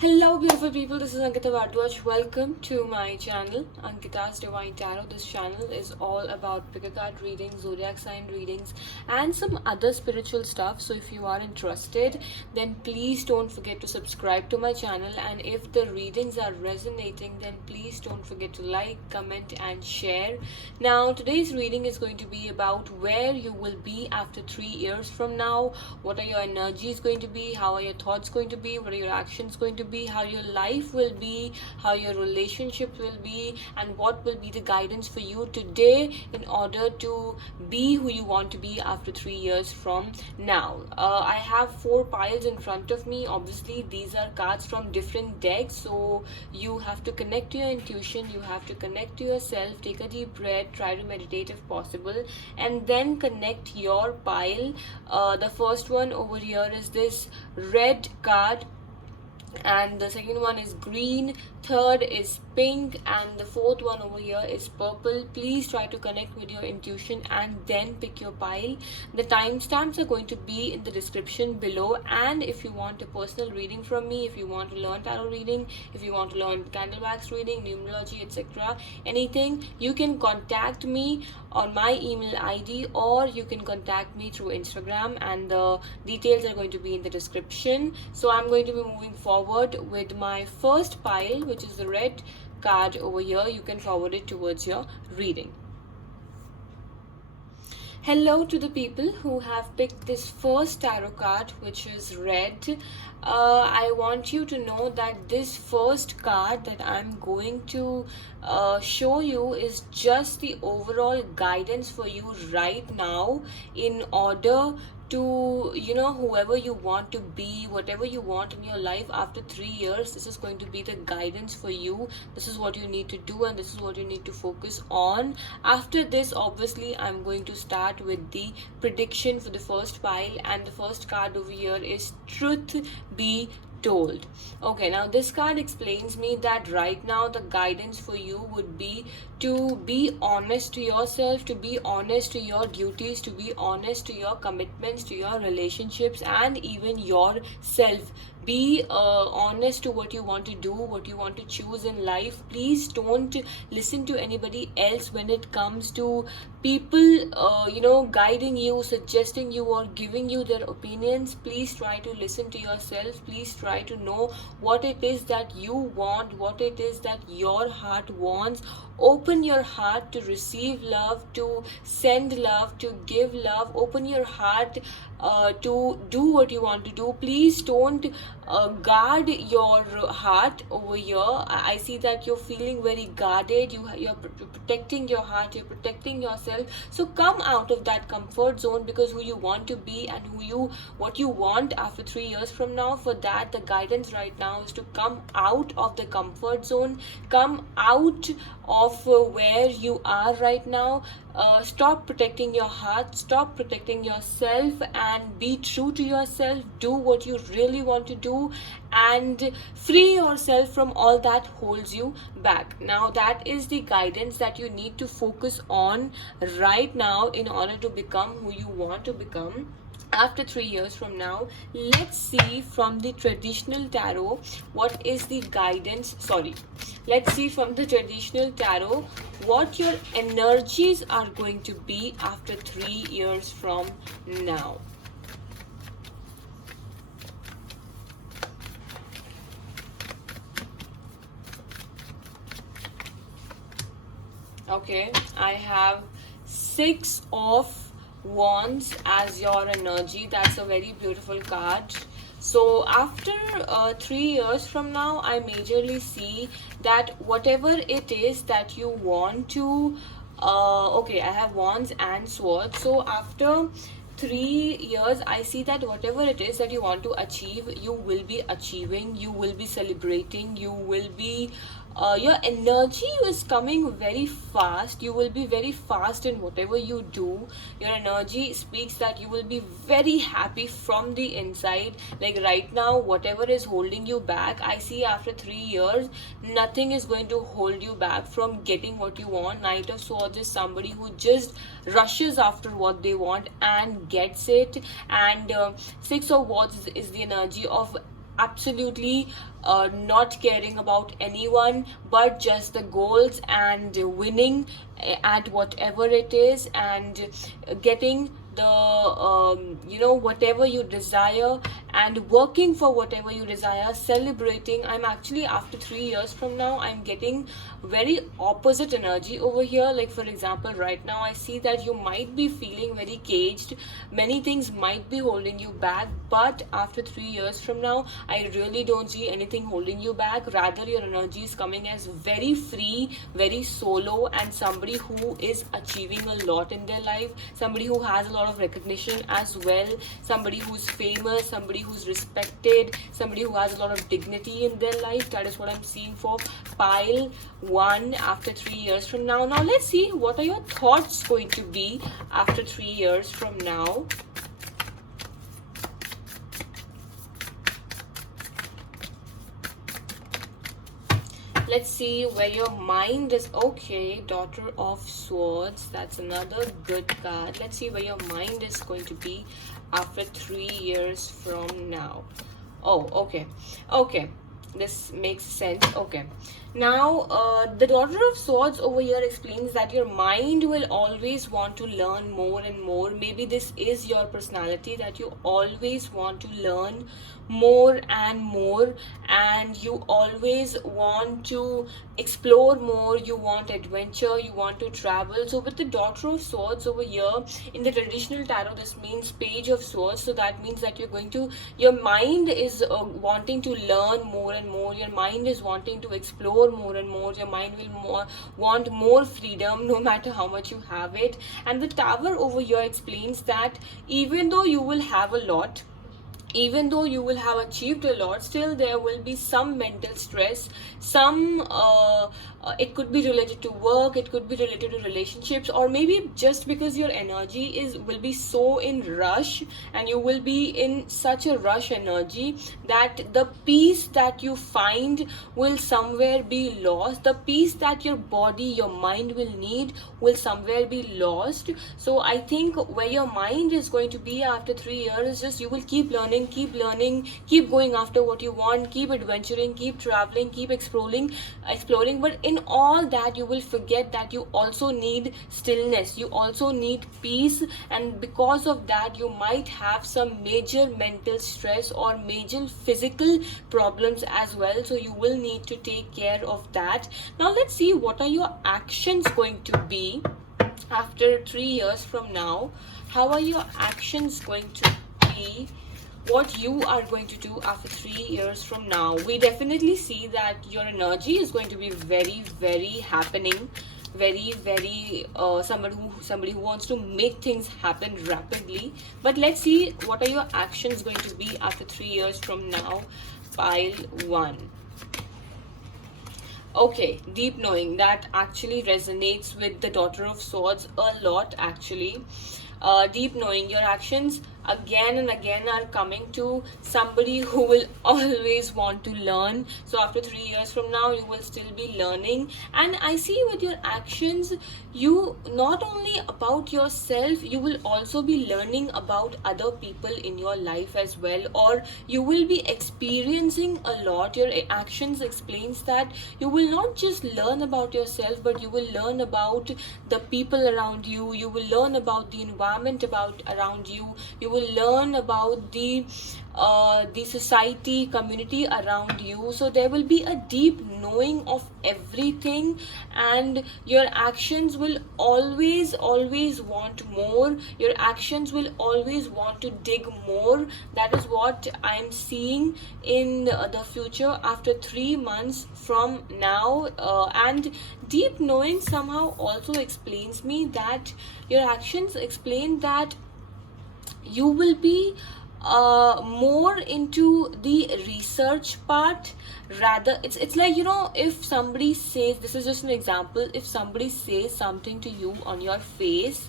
Hello beautiful people, this is Ankita Bardwaj. Welcome to my channel, Ankita's Divine Tarot. This channel is all about pick a card readings, zodiac sign readings and some other spiritual stuff. So if you are interested, then please don't forget to subscribe to my channel, and if the readings are resonating, then please don't forget to like, comment and share. Now today's reading is going to be about where you will be after 3 years from now. What are your energies going to be? How are your thoughts going to be? What are your actions going to be? How your life will be? How your relationships will be? And what will be the guidance for you today in order to be who you want to be after 3 years from now? I have 4 piles in front of me. Obviously these are cards from different decks, so you have to connect to your intuition, you have to connect to yourself, take a deep breath, try to meditate if possible, and then connect your pile. The first one over here is this red card, and the second one is green, third is pink, and the fourth one over here is purple. Please try to connect with your intuition and then pick your pile. The timestamps are going to be in the description below, and if you want a personal reading from me, if you want to learn tarot reading, if you want to learn candle wax reading, numerology, etc., anything, you can contact me on my email ID, or you can contact me through Instagram, and the details are going to be in the description. So I'm going to be moving forward with my first pile, which is the red card over here. You can forward it towards your reading. Hello to the people who have picked this first tarot card, which is red. I want you to know that this first card that I'm going to show you is just the overall guidance for you right now in order to, whoever you want to be, whatever you want in your life after 3 years. This is going to be the guidance for you. This is what you need to do, and this is what you need to focus on. After this, obviously I'm going to start with the prediction for the first pile, and the first card over here is truth be told. Okay, now this card explains me that right now the guidance for you would be to be honest to yourself, to be honest to your duties, to be honest to your commitments, to your relationships, and even yourself. Be honest to what you want to do, what you want to choose in life. Please don't listen to anybody else when it comes to people guiding you, suggesting you, or giving you their opinions. Please try to listen to yourself. Please try to know what it is that you want, what it is that your heart wants. Open your heart to receive love, to send love, to give love. Open your heart to do what you want to do. Please don't guard your heart over here. I see that you're feeling very guarded. You're protecting your heart, you're protecting yourself. So come out of that comfort zone, because who you want to be and what you want after 3 years from now, for that the guidance right now is to come out of the comfort zone, come out of where you are right now. Stop protecting your heart, stop protecting yourself, and be true to yourself. Do what you really want to do, and free yourself from all that holds you back. Now that is the guidance that you need to focus on right now in order to become who you want to become after 3 years from now. Let's see from the traditional tarot what is the guidance. Let's see from the traditional tarot what your energies are going to be after 3 years from now. Okay, I have 6 of Wands as your energy. That's a very beautiful card. So after 3 years from now, I majorly see that whatever it is that you want to okay, I have Wands and Swords. So after 3 years, I see that whatever it is that you want to achieve, you will be achieving, you will be celebrating, you will be your energy is coming very fast. You will be very fast in whatever you do. Your energy speaks that you will be very happy from the inside. Like right now, whatever is holding you back, I see after 3 years, nothing is going to hold you back from getting what you want. Knight of Swords is somebody who just rushes after what they want and gets it, and Six of Wands is the energy of absolutely not caring about anyone but just the goals and winning at whatever it is, and getting the whatever you desire, and working for whatever you desire, celebrating. I'm actually, after 3 years from now, I'm getting very opposite energy over here. Like, for example, right now I see that you might be feeling very caged, many things might be holding you back, but after 3 years from now, I really don't see anything holding you back. Rather, your energy is coming as very free, very solo, and somebody who is achieving a lot in their life, somebody who has a lot of recognition as well, somebody who's famous, somebody who's respected, somebody who has a lot of dignity in their life. That is what I'm seeing for pile 1 after 3 years from now. Now let's see, what are your thoughts going to be after 3 years from now? Let's see where your mind is. Okay, Daughter of Swords. That's another good card. Let's see where your mind is going to be after 3 years from now. Oh, okay. Okay. This makes sense. Okay. Now, the Daughter of Swords over here explains that your mind will always want to learn more and more. Maybe this is your personality, that you always want to learn more and more, and you always want to explore more, you want adventure, you want to travel. So with the Daughter of Swords over here, in the traditional tarot, this means Page of Swords. So that means that your mind is wanting to learn more and more, your mind is wanting to explore more and more, your mind will want more freedom, no matter how much you have it. And the Tower over here explains that even though you will have a lot, even though you will have achieved a lot, still there will be some mental stress, some it could be related to work, it could be related to relationships, or maybe just because your energy will be so in rush, and you will be in such a rush energy that the peace that you find will somewhere be lost. The peace that your body, your mind will need will somewhere be lost. So I think where your mind is going to be after 3 years is just, you will keep learning, keep going after what you want, keep adventuring, keep traveling, keep exploring. But in all that, you will forget that you also need stillness, you also need peace, and because of that, you might have some major mental stress or major physical problems as well. So you will need to take care of that. Now let's see, what are your actions going to be after 3 years from now? How are your actions going to be? What you are going to do after 3 years from now? We definitely see that your energy is going to be very, very happening, very somebody who wants to make things happen rapidly. But let's see, what are your actions going to be after 3 years from now? Pile 1. Okay, deep knowing. That actually resonates with the Daughter of Swords a lot, actually. Deep knowing, your actions again and again are coming to somebody who will always want to learn. So after 3 years from now, you will still be learning. And I see with your actions, you not only about yourself, you will also be learning about other people in your life as well, or you will be experiencing a lot. Your actions explains that you will not just learn about yourself, but you will learn about the people around you, you will learn about the environment around you, you will learn about the society, community around you. So there will be a deep knowing of everything, and your actions will always want more. Your actions will always want to dig more. That is what I'm seeing in the future after 3 months from now. And deep knowing somehow also explains me that your actions explain that you will be more into the research part. Rather, it's like, if somebody says, this is just an example, if somebody says something to you on your face,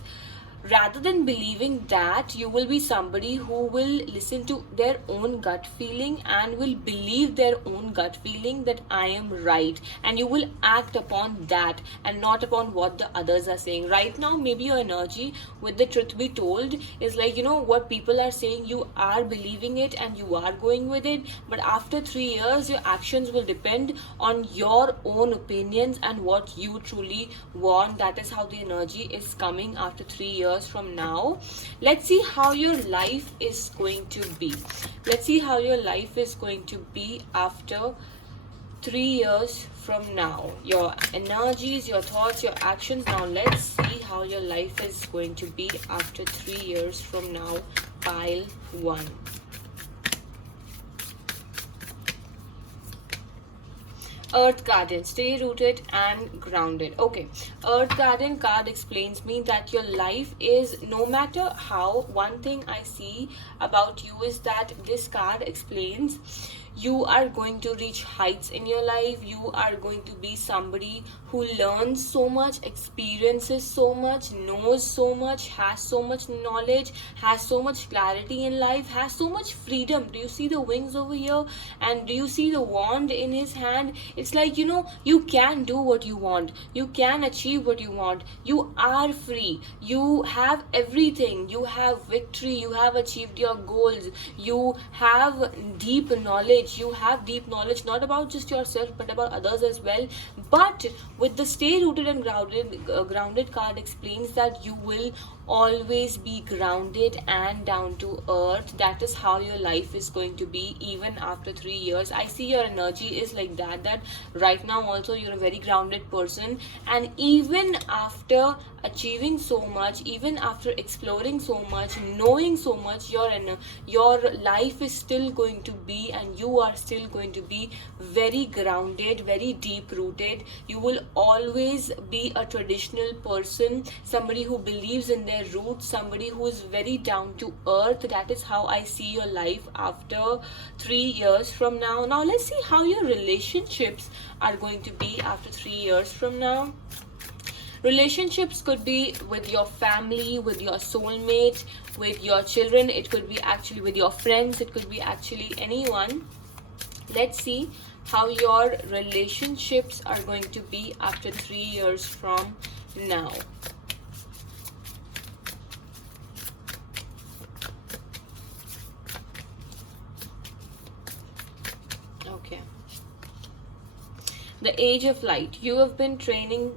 rather than believing that, you will be somebody who will listen to their own gut feeling and will believe their own gut feeling that I am right, and you will act upon that and not upon what the others are saying. Right now, maybe your energy, with the truth be told, is like, what people are saying, you are believing it and you are going with it. But after 3 years, your actions will depend on your own opinions and what you truly want. That is how the energy is coming after 3 years from now. Let's see how your life is going to be. Let's see how your life is going to be after 3 years from now. Your energies, your thoughts, your actions. Now let's see how your life is going to be after 3 years from now. Pile 1. Earth Guardian, stay rooted and grounded. Okay, Earth Guardian card explains me that your life is, no matter how, one thing I see about you is that this card explains you are going to reach heights in your life. You are going to be somebody who learns so much, experiences so much, knows so much, has so much knowledge, has so much clarity in life, has so much freedom. Do you see the wings over here? And do you see the wand in his hand? It's like, you can do what you want. You can achieve what you want. You are free. You have everything. You have victory. You have achieved your goals. You have deep knowledge. You have deep knowledge, not about just yourself, but about others as well. But with the stay rooted and grounded card explains that you will always be grounded and down to earth. That is how your life is going to be even after 3 years. I see your energy is like that right now also you're a very grounded person, and even after achieving so much, even after exploring so much, knowing so much, your life is still going to be, and you are still going to be very grounded, very deep rooted. You will always be a traditional person, somebody who believes in their roots, somebody who is very down to earth. That is how I see your life after 3 years from now. Now let's see how your relationships are going to be after 3 years from now. Relationships could be with your family, with your soulmate, with your children. It could be actually with your friends. It could be actually anyone. Let's see how your relationships are going to be after 3 years from now. Okay. The Age of Light. You have been training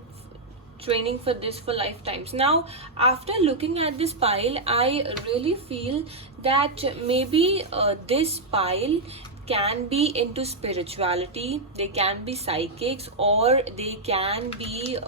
for this for lifetimes. Now, after looking at this pile, I really feel that maybe this pile can be into spirituality, they can be psychics, or they can be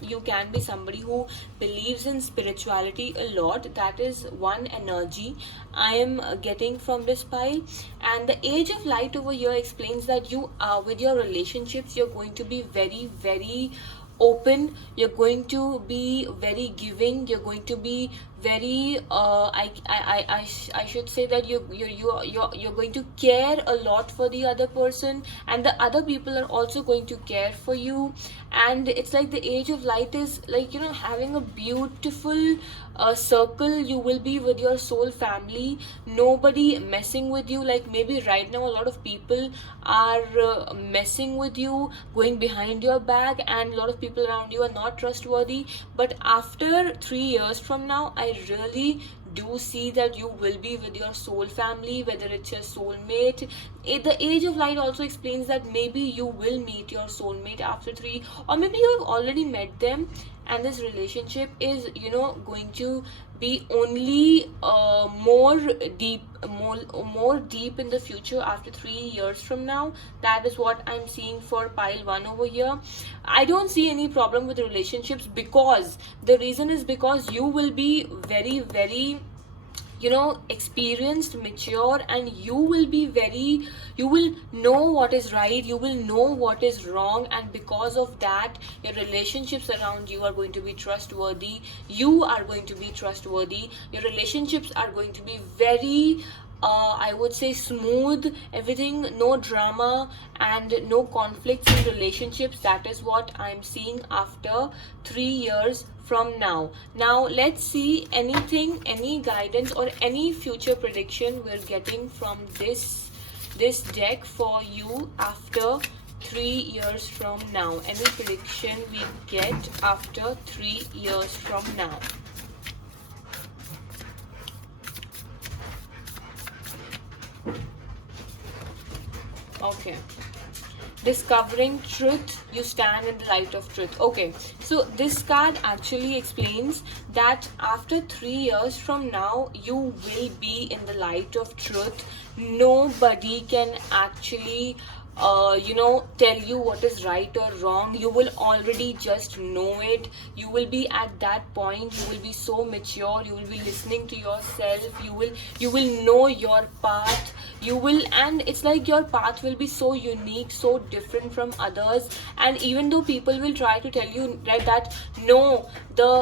you can be somebody who believes in spirituality a lot. That is one energy I am getting from this pile. And the Age of Light over here explains that you are, with your relationships, you're going to be very, very open. You're going to be very giving. You're going to be very I should say that you're going to care a lot for the other person, and the other people are also going to care for you. And it's like the Age of Light is like, having a beautiful circle. You will be with your soul family, nobody messing with you. Like maybe right now a lot of people are messing with you, going behind your back, and a lot of people around you are not trustworthy. But after 3 years from now, I really do see that you will be with your soul family, whether it's your soulmate. The Age of Light also explains that maybe you will meet your soulmate after 3, or maybe you have already met them, and this relationship is going to be only more deep in the future after 3 years from now. That is what I'm seeing for pile 1 over here. I don't see any problem with relationships, because the reason is because you will be very, very experienced, mature, and you will know what is right, you will know what is wrong, and because of that your relationships around you are going to be trustworthy. You are going to be trustworthy. Your relationships are going to be very I would say smooth, everything, no drama and no conflicts in relationships. That is what I'm seeing after 3 years from now. Now let's see anything, any guidance or any future prediction we're getting from this deck for you after 3 years from now. Any prediction we get after 3 years from now. Okay. Discovering truth, you stand in the light of truth. Okay, so this card actually explains that after 3 years from now, you will be in the light of truth. Nobody can actually tell you what is right or wrong. You will already just know it. You will be at that point. You will be so mature. You will be listening to yourself. You will know your path. And it's like your path will be so unique, so different from others. And even though people will try to tell you, right, that no,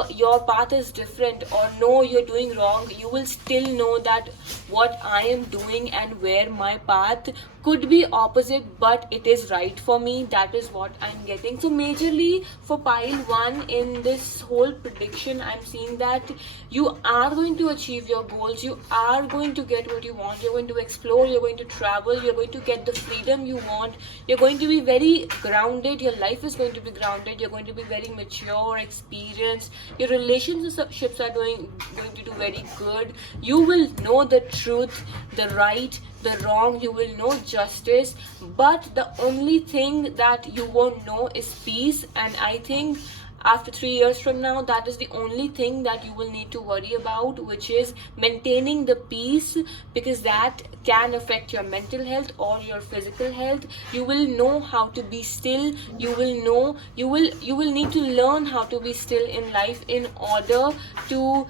your path is different, or no, you're doing wrong, you will still know that what I am doing and where my path could be opposite, but it is right for me. That is what I'm getting. So majorly for pile 1 in this whole prediction, I'm seeing that you are going to achieve your goals. You are going to get what you want. You're going to explore. You're going to travel. You're going to get the freedom you want. You're going to be very grounded. Your life is going to be grounded. You're going to be very mature, experienced. Your relationships are going to do very good. You will know the truth, the right, the wrong. You will know justice, but the only thing that you won't know is peace. And I think after 3 years from now, that is the only thing that you will need to worry about, which is maintaining the peace, because that can affect your mental health or your physical health. You will know how to be still. You will need to learn how to be still in life in order to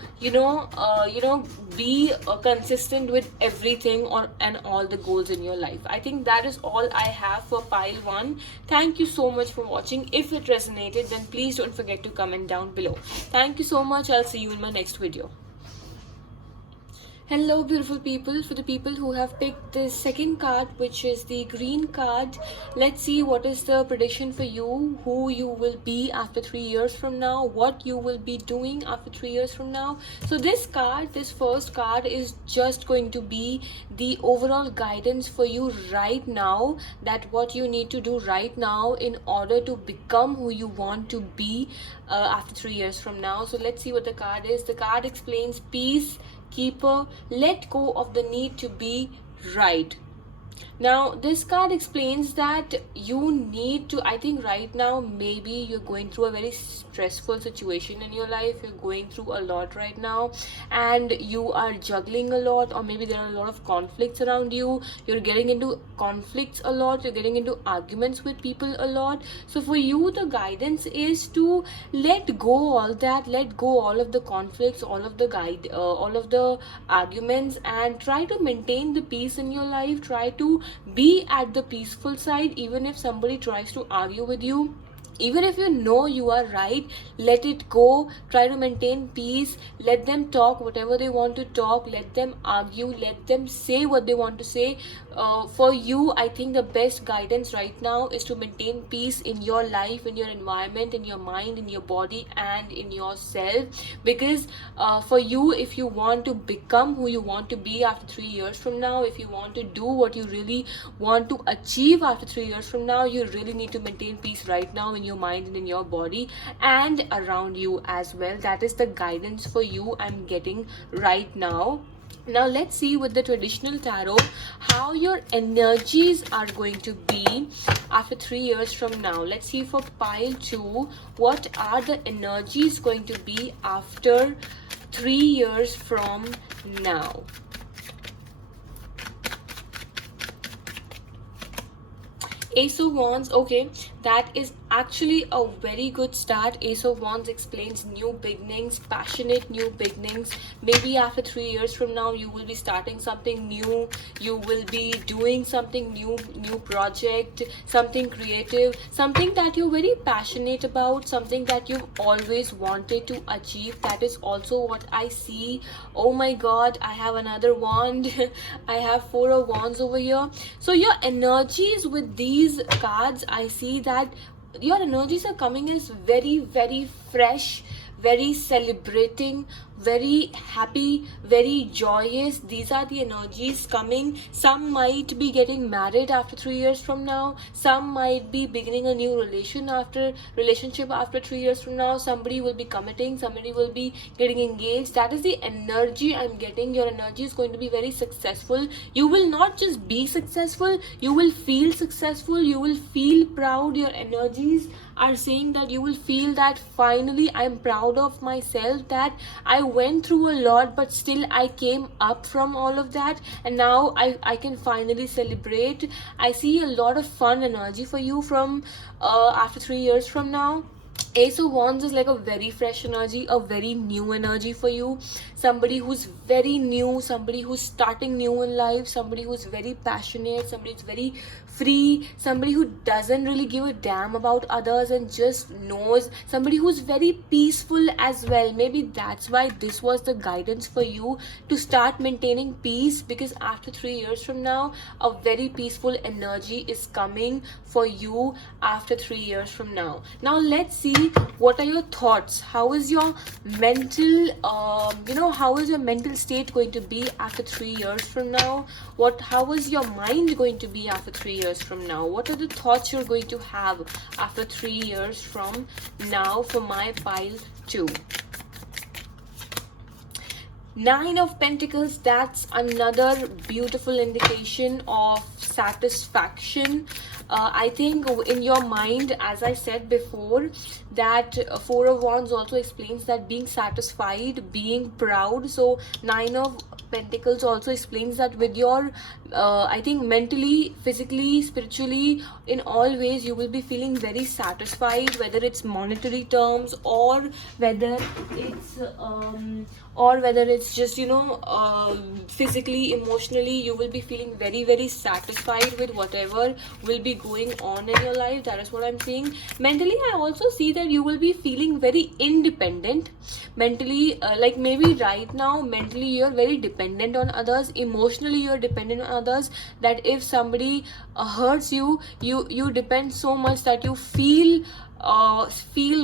be consistent with everything and all the goals in your life. I think that is all I have for pile 1. Thank you so much for watching. If it resonated, then please don't forget to comment down below. Thank you so much. I'll see you in my next video. Hello beautiful people. For the people who have picked the second card, which is the green card, let's see what is the prediction for you, who you will be after 3 years from now, what you will be doing after 3 years from now. So this first card is just going to be the overall guidance for you right now, that what you need to do right now in order to become who you want to be after 3 years from now. So let's see what the card is. The card explains peace, keeper, let go of the need to be right. Now this card explains that you need to, I think right now maybe you're going through a very stressful situation in your life. You're going through a lot right now and you are juggling a lot, or maybe there are a lot of conflicts around you. You're getting into conflicts a lot. You're getting into arguments with people a lot. So for you, the guidance is to let go all that, let go all of the conflicts, all of the arguments, and try to maintain the peace in your life. Try to be at the peaceful side. Even if somebody tries to argue with you, even if you know you are right, let it go. Try to maintain peace. Let them talk whatever they want to talk. Let them argue. Let them say what they want to say. For you, I think the best guidance right now is to maintain peace in your life, in your environment, in your mind, in your body, and in yourself. Because for you, if you want to become who you want to be after 3 years from now, if you want to do what you really want to achieve after 3 years from now, you really need to maintain peace right now in your mind and in your body and around you as well. That is the guidance for you I'm getting right now. Now let's see with the traditional tarot how your energies are going to be after 3 years from now. Let's see for pile 2, what are the energies going to be after 3 years from now. Ace of Wands, okay, that is actually a very good start. Ace of Wands explains new beginnings, passionate new beginnings. Maybe after 3 years from now, you will be starting something new. You will be doing something new project, something creative, something that you're very passionate about, something that you've always wanted to achieve. That is also what I see. Oh my god, I have another wand. I have 4 of Wands over here. So your energies with these cards, I see that your energies are coming as very, very fresh, very celebrating, very happy, very joyous. These are the energies coming. Some might be getting married after 3 years from now. Some might be beginning a new relationship after 3 years from now. Somebody will be committing, somebody will be getting engaged. That is the energy I'm getting. Your energy is going to be very successful. You will not just be successful, you will feel successful, you will feel proud. Your energies are saying that you will feel that finally I'm proud of myself, that I went through a lot but still I came up from all of that, and now I can finally celebrate. I see a lot of fun energy for you from after 3 years from now. Ace of Wands is like a very fresh energy, a very new energy for you. Somebody who's very new, somebody who's starting new in life, somebody who's very passionate, somebody who's very free, somebody who doesn't really give a damn about others and just knows, somebody who's very peaceful as well. Maybe that's why this was the guidance for you to start maintaining peace, because after 3 years from now, a very peaceful energy is coming for you after 3 years from now. Now let's see, what are your thoughts? How is your mental how is your mental state going to be after 3 years from now? How is your mind going to be after 3 years from now? What are the thoughts you're going to have after 3 years from now for my pile 2? 9 of Pentacles, that's another beautiful indication of satisfaction. I think in your mind, as I said before, that 4 of Wands also explains that being satisfied, being proud. So 9 of Pentacles also explains that with your I think mentally, physically, spiritually, in all ways you will be feeling very satisfied, whether it's monetary terms or whether it's just physically, emotionally, you will be feeling very, very satisfied with whatever will be going on in your life. That is what I'm seeing. Mentally, I also see that you will be feeling very independent mentally. Like maybe right now mentally you're very dependent on others, emotionally you're dependent on others, that if somebody hurts you, you depend so much that you feel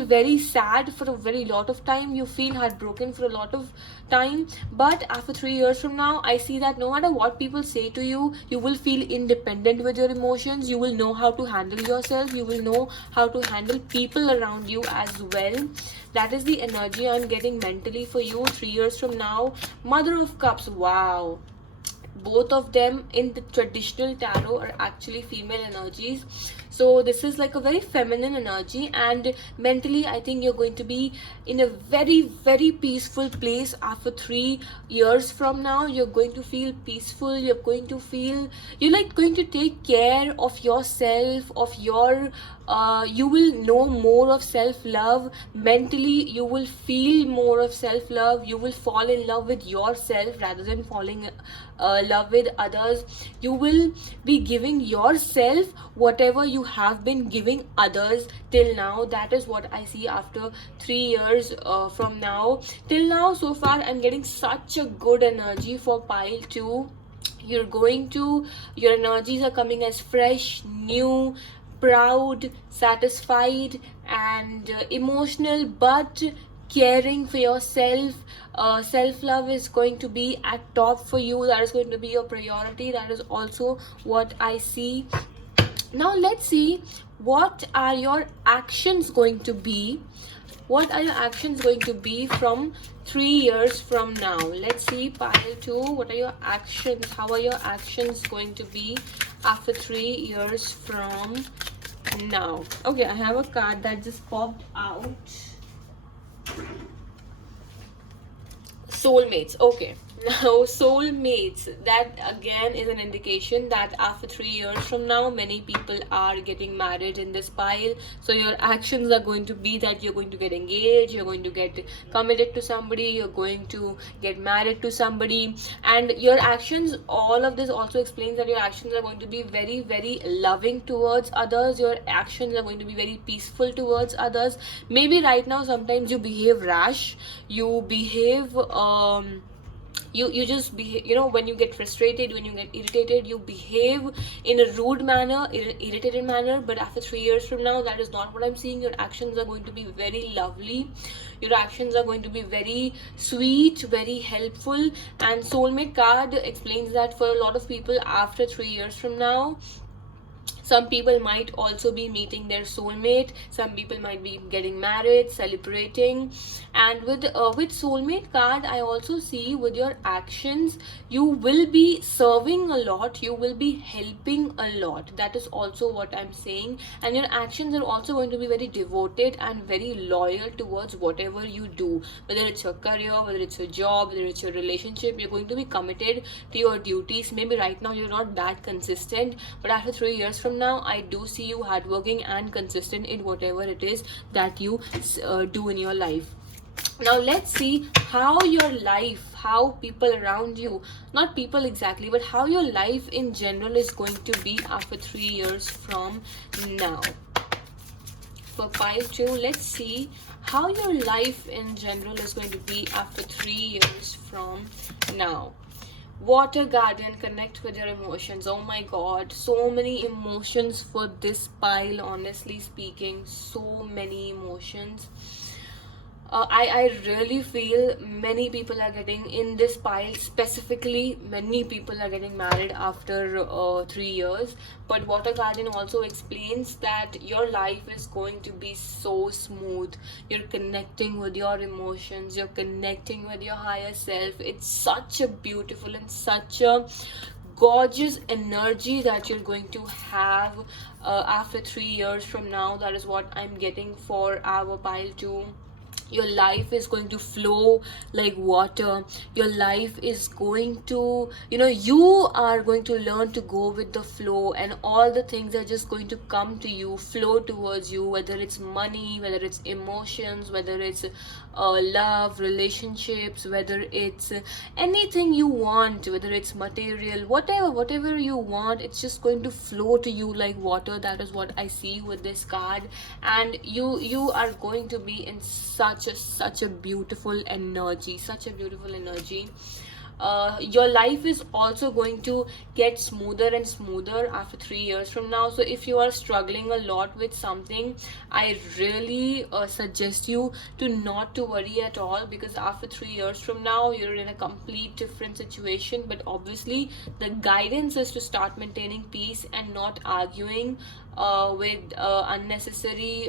very sad for a very lot of time, you feel heartbroken for a lot of time. But after 3 years from now, I see that no matter what people say to you, you will feel independent with your emotions. You will know how to handle yourself, you will know how to handle people around you as well. That is the energy I'm getting mentally for you 3 years from now. Mother of Cups, wow, both of them in the traditional tarot are actually female energies. So this is like a very feminine energy, and mentally I think you're going to be in a very, very peaceful place after 3 years from now. You're going to feel peaceful, you're going to take care of yourself, of your you will know more of self-love. Mentally you will feel more of self-love. You will fall in love with yourself rather than falling love with others. You will be giving yourself whatever you have been giving others till now. That is what I see after 3 years from now. Till now, so far, I'm getting such a good energy for pile 2. Your energies are coming as fresh, new, proud, satisfied, and emotional, but caring for yourself. Self-love is going to be at top for you. That is going to be your priority. That is also what I see. Now let's see, what are your actions going to be? What are your actions going to be from 3 years from now? Let's see, pile 2, what are your actions? How are your actions going to be after 3 years from now? Okay, I have a card that just popped out. Soulmates. Okay, Now, soulmates, that again is an indication that after 3 years from now, many people are getting married in this pile. So, your actions are going to be that you're going to get engaged, you're going to get committed to somebody, you're going to get married to somebody, and your actions, all of this also explains that your actions are going to be very, very loving towards others. Your actions are going to be very peaceful towards others. Maybe right now, sometimes you behave rash, you behave, you just behave, when you get frustrated, when you get irritated, you behave in a rude manner, irritated manner. But after 3 years from now, that is not what I'm seeing. Your actions are going to be very lovely, your actions are going to be very sweet, very helpful. And soulmate card explains that for a lot of people, after 3 years from now, some people might also be meeting their soulmate, some people might be getting married, celebrating. And with soulmate card, I also see with your actions, you will be serving a lot, you will be helping a lot. That is also what I'm saying. And your actions are also going to be very devoted and very loyal towards whatever you do, whether it's your career, whether it's your job, whether it's your relationship. You're going to be committed to your duties. Maybe right now you're not that consistent, but after 3 years from now, I do see you hardworking and consistent in whatever it is that you do in your life. Now let's see how your life, how people around you, not people exactly, but how your life in general is going to be after 3 years from now. For pile 2, let's see how your life in general is going to be after 3 years from now. Water Guardian, connect with your emotions. Oh my god, so many emotions for this pile, honestly speaking, so many emotions. I really feel many people are getting in this pile, specifically many people are getting married after 3 years. But Water Guardian also explains that your life is going to be so smooth. You're connecting with your emotions, you're connecting with your higher self. It's such a beautiful and such a gorgeous energy that you're going to have after 3 years from now. That is what I'm getting for our pile 2. Your life is going to flow like water. Your life is going to, you are going to learn to go with the flow, and all the things are just going to come to you, flow towards you, whether it's money, whether it's emotions, whether it's love, relationships, whether it's anything you want, whether it's material, whatever you want, it's just going to flow to you like water. That is what I see with this card. And you are going to be in such a beautiful energy, such a beautiful energy. Your life is also going to get smoother and smoother after 3 years from now. So if you are struggling a lot with something, I really suggest you to not to worry at all, because after 3 years from now, you're in a complete different situation. But obviously the guidance is to start maintaining peace and not arguing with unnecessary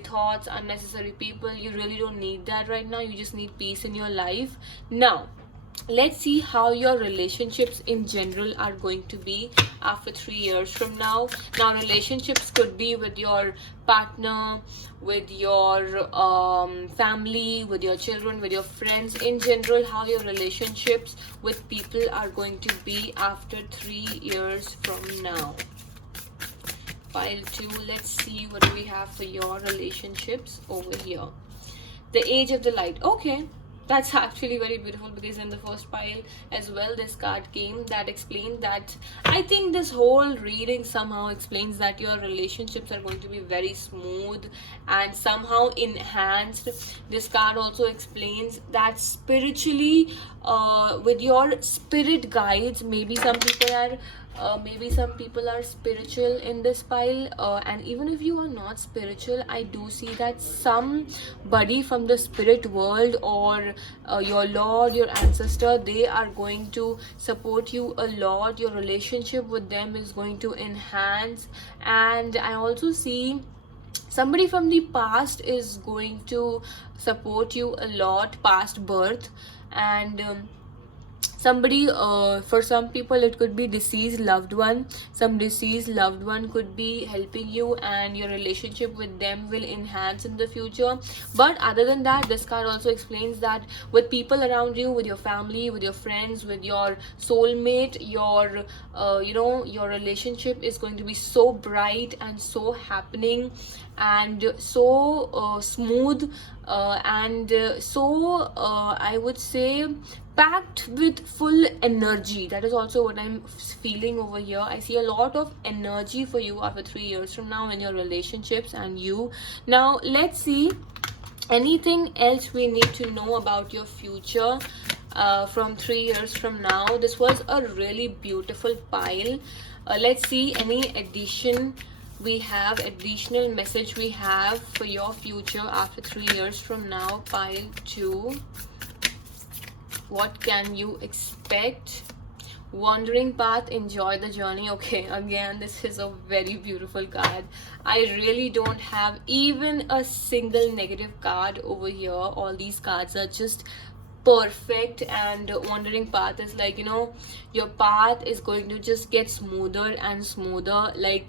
thoughts, unnecessary people. You really don't need that right now. You just need peace in your life. Now let's see how your relationships in general are going to be after 3 years from now. Now, relationships could be with your partner, with your family, with your children, with your friends. In general, how your relationships with people are going to be after 3 years from now. Pile 2, let's see what do we have for your relationships over here. The Age of the Light. Okay, that's actually very beautiful, because in the first pile as well, this card came that explained that. I think this whole reading somehow explains that your relationships are going to be very smooth and somehow enhanced. This card also explains that spiritually, with your spirit guides, maybe some people are spiritual in this pile, and even if you are not spiritual, I do see that somebody from the spirit world, or your lord, your ancestor, they are going to support you a lot. Your relationship with them is going to enhance. And I also see somebody from the past is going to support you a lot, past birth. And somebody, for some people it could be deceased loved one. Some deceased loved one could be helping you, and your relationship with them will enhance in the future. But other than that, this card also explains that with people around you, with your family, with your friends, with your soulmate, your your relationship is going to be so bright and so happening and so smooth, and so I would say packed with full energy. That is also what I'm feeling over here. I see a lot of energy for you after 3 years from now in your relationships and you. Now let's see anything else we need to know about your future from 3 years from now. This was a really beautiful pile. Let's see any additional message we have for your future after 3 years from now. Pile 2. What can you expect? Wandering path, enjoy the journey. Okay, again, this is a very beautiful card. I really don't have even a single negative card over here. All these cards are just perfect, and wandering path is like, your path is going to just get smoother and smoother. Like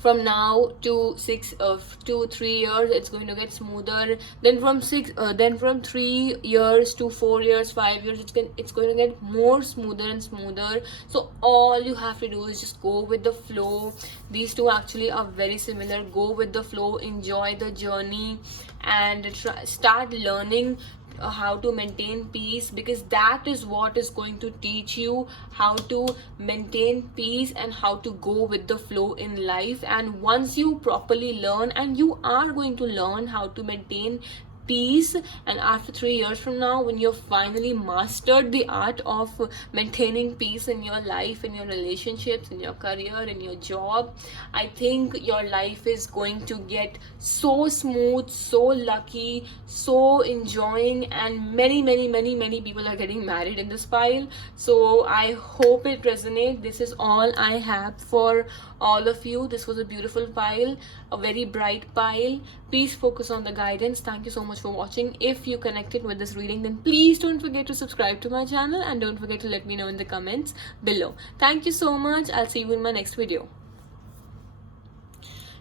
from now to 3 years, it's going to get smoother. Then from 3 years to 4 years, 5 years, it's going to get more smoother and smoother. So all you have to do is just go with the flow. These two actually are very similar. Go with the flow, enjoy the journey, and start learning how to maintain peace, because that is what is going to teach you how to maintain peace and how to go with the flow in life. And once you properly learn, and you are going to learn how to maintain peace, and after 3 years from now, when you've finally mastered the art of maintaining peace in your life, in your relationships, in your career, in your job, I think your life is going to get so smooth, so lucky, so enjoying, and many people are getting married in this pile. So I hope it resonates. This is all I have for all of you. This was a beautiful pile, a very bright pile. Please focus on the guidance. Thank you so much for watching. If you connected with this reading, then please don't forget to subscribe to my channel, and don't forget to let me know in the comments below. Thank you so much. I'll see you in my next video.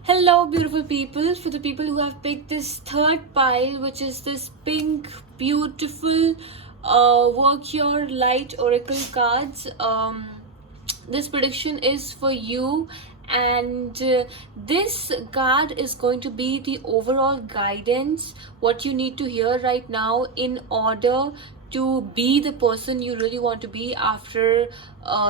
Hello beautiful people. For the people who have picked this third pile, which is this pink beautiful work your light oracle cards, this prediction is for you, and this card is going to be the overall guidance, what you need to hear right now in order to be the person you really want to be after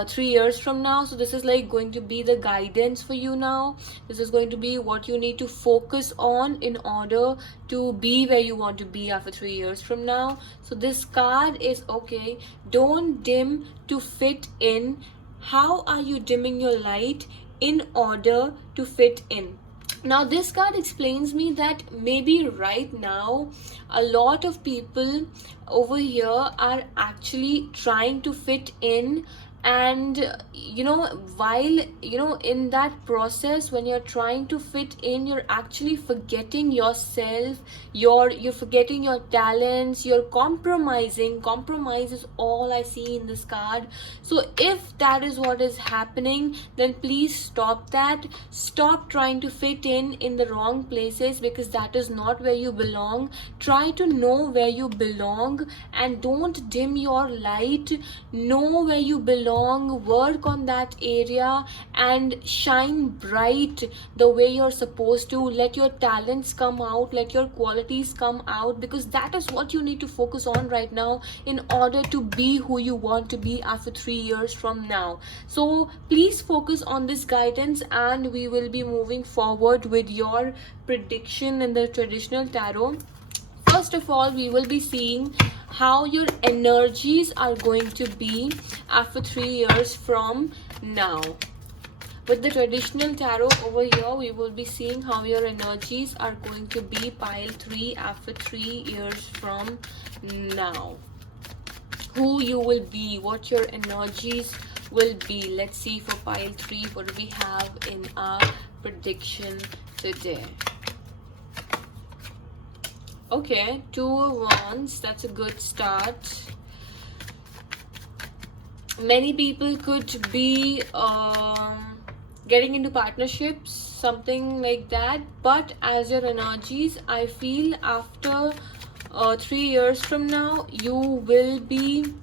3 years from now. So this is like going to be the guidance for you now. This is going to be what you need to focus on in order to be where you want to be after 3 years from now. So this card is, okay, don't dim to fit in. How are you dimming your light in order to fit in? Now this card explains me that maybe right now a lot of people over here are actually trying to fit in, and while in that process, when you're trying to fit in, you're actually forgetting yourself, you're forgetting your talents, you're compromising. Compromise is all I see in this card. So if that is what is happening, then please stop that. Stop trying to fit in the wrong places, because that is not where you belong. Try to know where you belong, and don't dim your light. Know where you belong, work on that area, and shine bright the way you're supposed to. Let your talents come out, let your qualities come out, because that is what you need to focus on right now in order to be who you want to be after 3 years from now. So please focus on this guidance, and we will be moving forward with your prediction in the traditional tarot. First of all, we will be seeing how your energies are going to be after 3 years from now. With the traditional tarot over here, we will be seeing how your energies are going to be, pile 3, after 3 years from now. Who you will be, what your energies will be. Let's see for pile 3, what do we have in our prediction today. Okay, 2 of Wands, that's a good start. Many people could be getting into partnerships, something like that. But as your energies, I feel after 3 years from now, you will be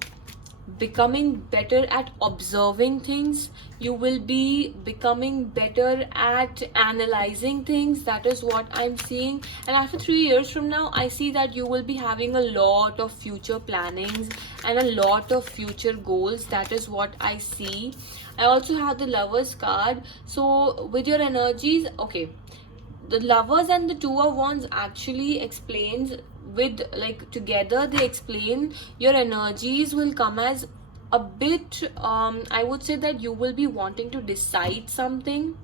becoming better at observing things. You will be becoming better at analyzing things. That is what I'm seeing. And after 3 years from now, I see that you will be having a lot of future plannings and a lot of future goals. That is what I see. I also have the Lovers card. So with your energies, okay, the Lovers and the Two of Wands actually explains, with like together they explain your energies will come as a bit, I would say that you will be wanting to decide something.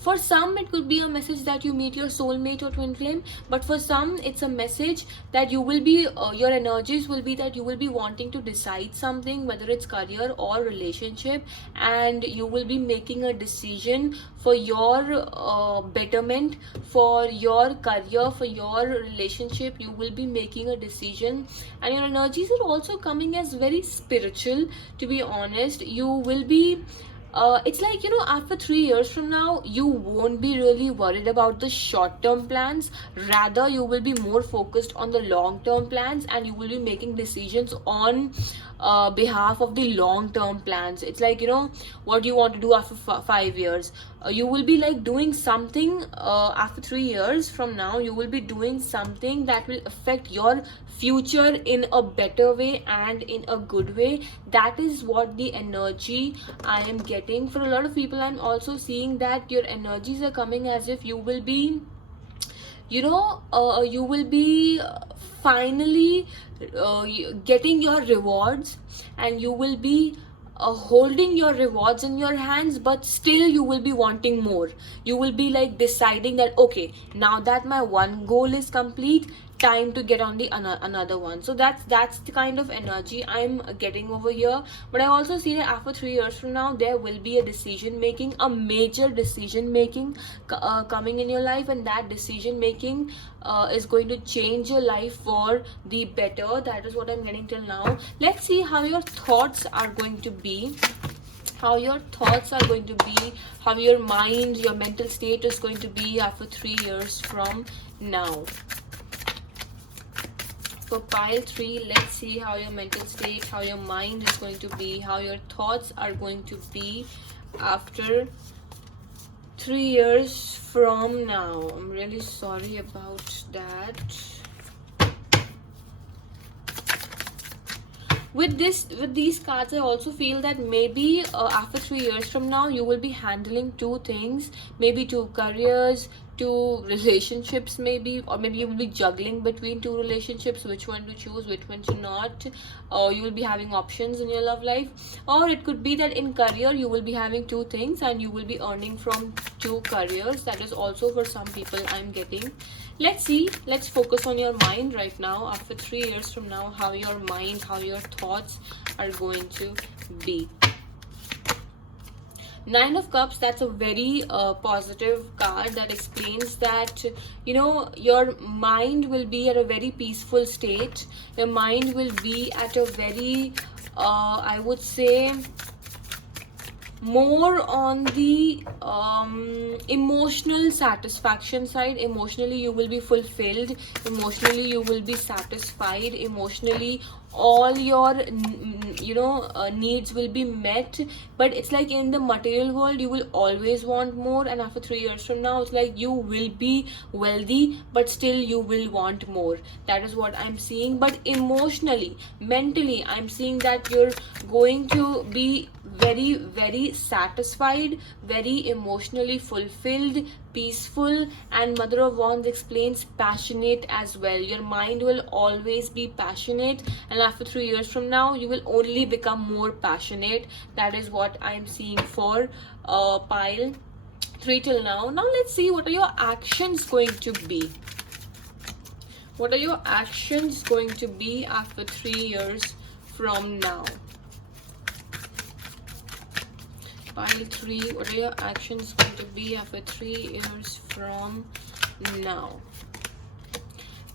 For some it could be a message that you meet your soulmate or twin flame, but for some it's a message that you will be your energies will be that you will be wanting to decide something, whether it's career or relationship, and you will be making a decision for your betterment, for your career, for your relationship. You will be making a decision, and your energies are also coming as very spiritual, to be honest. You will be it's like, after 3 years from now, you won't be really worried about the short term plans. Rather, you will be more focused on the long term plans, and you will be making decisions on behalf of the long term plans. It's like, what you want to do after 5 years. You will be like doing something after 3 years from now. You will be doing something that will affect your future in a better way and in a good way. That is what the energy I am getting. For a lot of people, I'm also seeing that your energies are coming as if you will be, you will be finally getting your rewards, and you will be holding your rewards in your hands, but still you will be wanting more. You will be like deciding that, okay, now that my one goal is complete, time to get on the another one. So that's the kind of energy I'm getting over here. But I also see that after 3 years from now, there will be a decision making, a major decision making coming in your life, and that decision making is going to change your life for the better. That is what I'm getting till now. Let's see how your thoughts are going to be, how your thoughts are going to be, how your mind, your mental state is going to be after 3 years from now. For pile 3, let's see how your mental state, how your mind is going to be, how your thoughts are going to be after 3 years from now. I'm really sorry about that. With these cards, I also feel that maybe after 3 years from now, you will be handling two things, maybe two careers, two relationships, maybe, or maybe you will be juggling between two relationships, which one to choose, which one to not. You will be having options in your love life. Or it could be that in career you will be having two things and you will be earning from two careers. That is also for some people I'm getting. Let's see, let's focus on your mind right now after 3 years from now, how your mind, how your thoughts are going to be. 9 of Cups, that's a very positive card that explains that, your mind will be at a very peaceful state. Your mind will be at a very, I would say, more on the emotional satisfaction side. Emotionally you will be fulfilled, emotionally you will be satisfied, emotionally all your needs will be met. But it's like in the material world you will always want more, and after 3 years from now it's like you will be wealthy but still you will want more. That is what I'm seeing. But emotionally, mentally, I'm seeing that you're going to be very, very satisfied, very emotionally fulfilled, peaceful. And Mother of Wands explains passionate as well. Your mind will always be passionate, and after 3 years from now you will only become more passionate. That is what I'm seeing for pile 3 till now. Now let's see what are your actions going to be. What are your actions going to be after 3 years from now? Pile 3, what are your actions going to be after 3 years from now?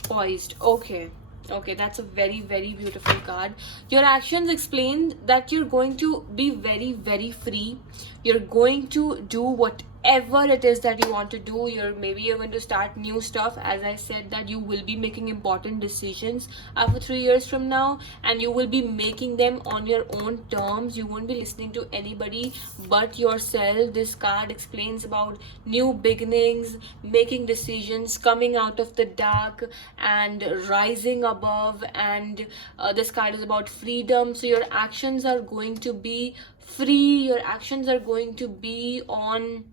Poised. Okay. Okay, that's a very, very beautiful card. Your actions explain that you're going to be very, very free. You're going to do whatever it is that you want to do. You're going to start new stuff. As I said, that you will be making important decisions after 3 years from now, and you will be making them on your own terms. You won't be listening to anybody but yourself. This card explains about new beginnings, making decisions, coming out of the dark, and rising above. And this card is about freedom. So your actions are going to be free. Your actions are going to be on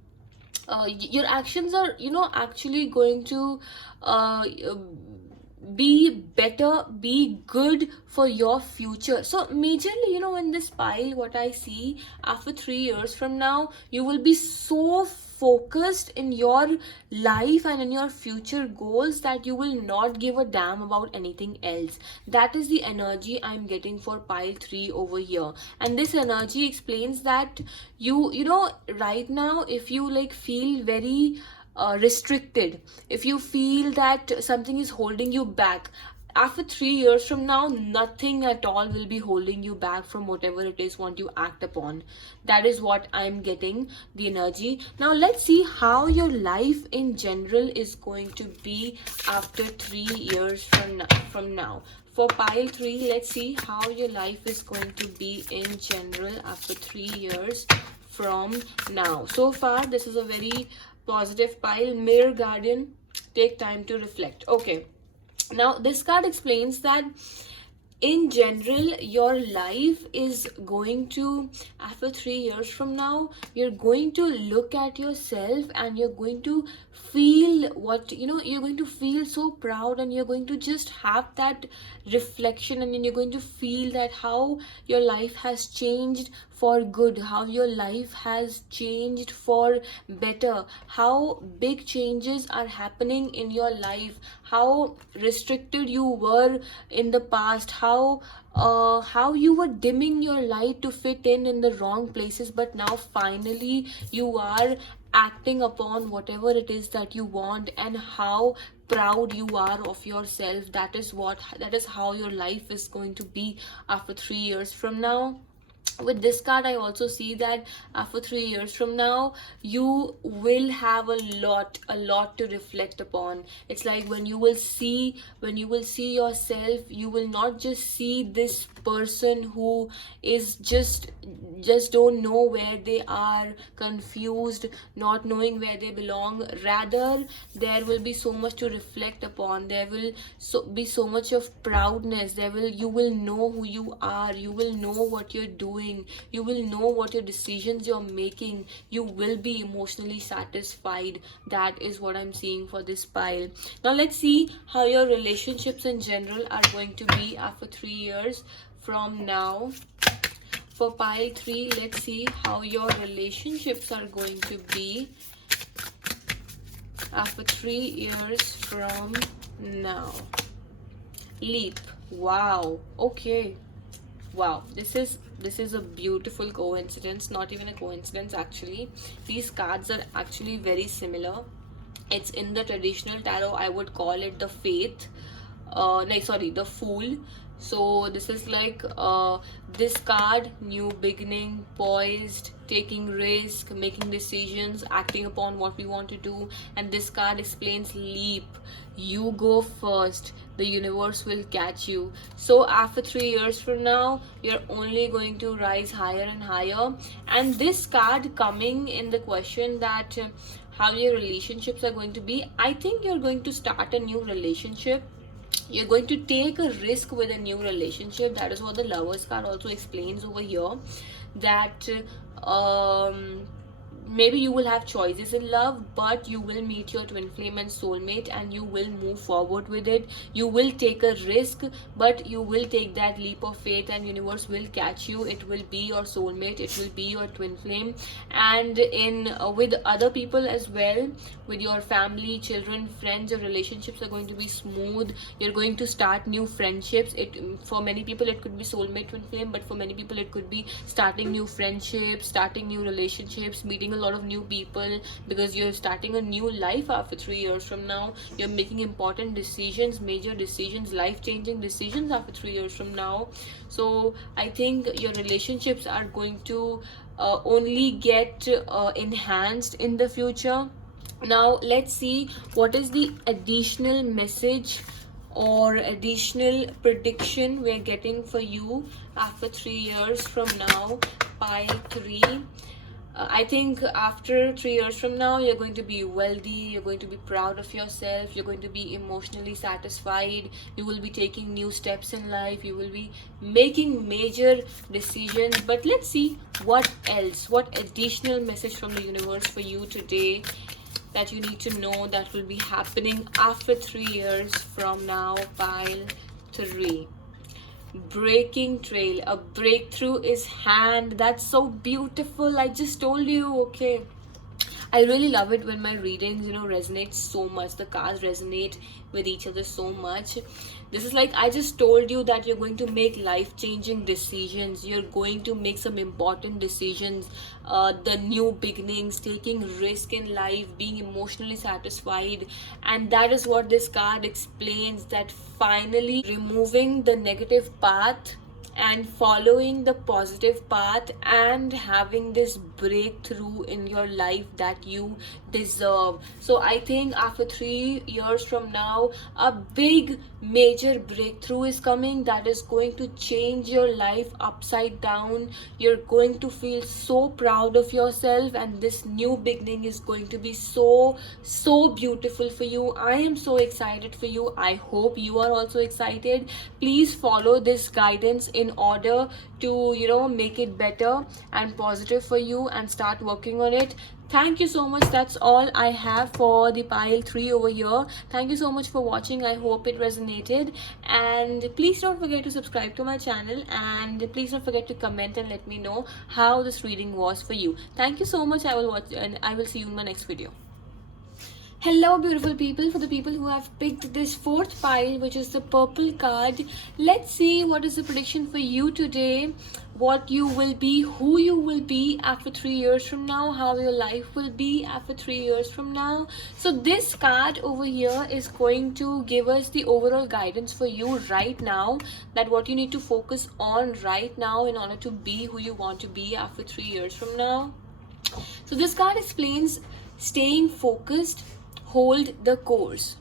your actions are, actually going to uh, be better, be good for your future. So majorly, in this pile, what I see, after 3 years from now, you will be so focused in your life and in your future goals that you will not give a damn about anything else. That is the energy I'm getting for pile 3 over here. And this energy explains that right now, if you like feel very restricted, if you feel that something is holding you back, after 3 years from now, nothing at all will be holding you back from whatever it is want you act upon. That is what I'm getting, the energy. Now let's see how your life in general is going to be after 3 years from now. For pile 3, let's see how your life is going to be in general after 3 years from now. So far, this is a very positive pile. Mirror Guardian, take time to reflect. Okay, now this card explains that in general, your life is going to, after 3 years from now, you're going to look at yourself and you're going to feel you're going to feel so proud, and you're going to just have that reflection, and then you're going to feel that how your life has changed for good, how your life has changed for better, how big changes are happening in your life, how restricted you were in the past, how you were dimming your light to fit in the wrong places, but now finally you are acting upon whatever it is that you want, and how proud you are of yourself. That is how your life is going to be after 3 years from now. With this card, I also see that after 3 years from now, you will have a lot to reflect upon. It's like when you will see yourself, you will not just see this person who is just don't know where they are, confused, not knowing where they belong. Rather, there will be so much to reflect upon. There will be so much of proudness. You will know who you are. You will know what you're doing. You will know what your decisions you're making. You will be emotionally satisfied. That is what I'm seeing for this pile. Now let's see how your relationships in general are going to be after 3 years from now. For pile 3, let's see how your relationships are going to be after 3 years from now. Leap. Wow. Okay. Wow, this is a beautiful coincidence. Not even a coincidence, actually. These cards are actually very similar. It's in the traditional tarot, I would call it the faith, no, sorry, the fool. So this is like this card: new beginning, poised, taking risk, making decisions, acting upon what we want to do. And this card explains leap. You go first, the universe will catch you. So after 3 years from now, you're only going to rise higher and higher. And this card coming in the question that how your relationships are going to be, I think you're going to start a new relationship. You're going to take a risk with a new relationship. That is what the Lovers card also explains over here, that maybe you will have choices in love, but you will meet your twin flame and soulmate, and you will move forward with it. You will take a risk, but you will take that leap of faith, and universe will catch you. It will be your soulmate, it will be your twin flame. And in with other people as well, with your family, children, friends, your relationships are going to be smooth. You're going to start new friendships. For many people it could be soulmate, twin flame, but for many people it could be starting new friendships, starting new relationships, meeting a lot of new people, because you're starting a new life after 3 years from now. You're making important decisions, major decisions, life-changing decisions after 3 years from now. So I think your relationships are going to only get enhanced in the future. Now let's see what is the additional message or additional prediction we're getting for you after 3 years from now. Pile 3. I think after 3 years from now, you're going to be wealthy, you're going to be proud of yourself, you're going to be emotionally satisfied, you will be taking new steps in life, you will be making major decisions. But let's see what else, what additional message from the universe for you today that you need to know that will be happening after 3 years from now. Pile 3. Breaking trail. A breakthrough is hand. That's so beautiful. I just told you. Okay, I really love it when my readings, resonate so much. The cards resonate with each other so much. This is like I just told you that you're going to make life-changing decisions. You're going to make some important decisions. The new beginnings, taking risk in life, being emotionally satisfied, and that is what this card explains. That finally removing the negative path and following the positive path and having this breakthrough in your life that you deserve. So I think after 3 years from now, a big major breakthrough is coming that is going to change your life upside down. You're going to feel so proud of yourself, and this new beginning is going to be so beautiful for you. I am so excited for you. I hope you are also excited. Please follow this guidance in order to make it better and positive for you, and start working on it. Thank you so much. That's all I have for the pile 3 over here. Thank you so much for watching. I hope it resonated, and please don't forget to subscribe to my channel, and please don't forget to comment and let me know how this reading was for you. Thank you so much. I will watch, and I will see you in my next video. Hello beautiful people. For the people who have picked this fourth pile, which is the purple card, let's see what is the prediction for you today. What you will be, who you will be after 3 years from now, how your life will be after 3 years from now. So this card over here is going to give us the overall guidance for you right now, that what you need to focus on right now in order to be who you want to be after 3 years from now. So this card explains staying focused, hold the course.